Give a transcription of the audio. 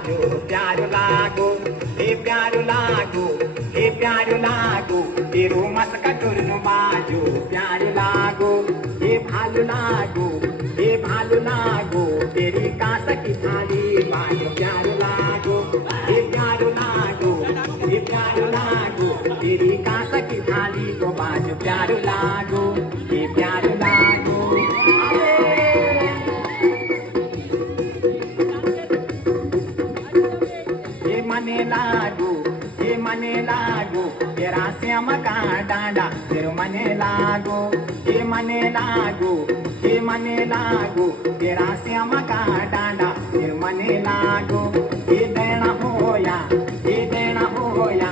बाजो प्यारो लागो, हे प्यारो लागो, हे प्यारो लागो, तेरो मस्का टुरनु बाजो प्यारो लागो, हे भालू लागो, हे भालू लागो, तेरी कांस की थाली बाजो प्यारो लागो, हे प्यारो लागो, हे प्यारो लागो, तेरी कांस की थाली को बाजो प्यारो लागो, हे प्यारो लागो। मने लागू, हे मने लागू, तेरा श्याम का डांडा तेरे मने लागू, हे मने लागू, हे मने लागू, तेरा श्याम का डांडा तेरे मने लागू, हे देना होया, हे देना होया,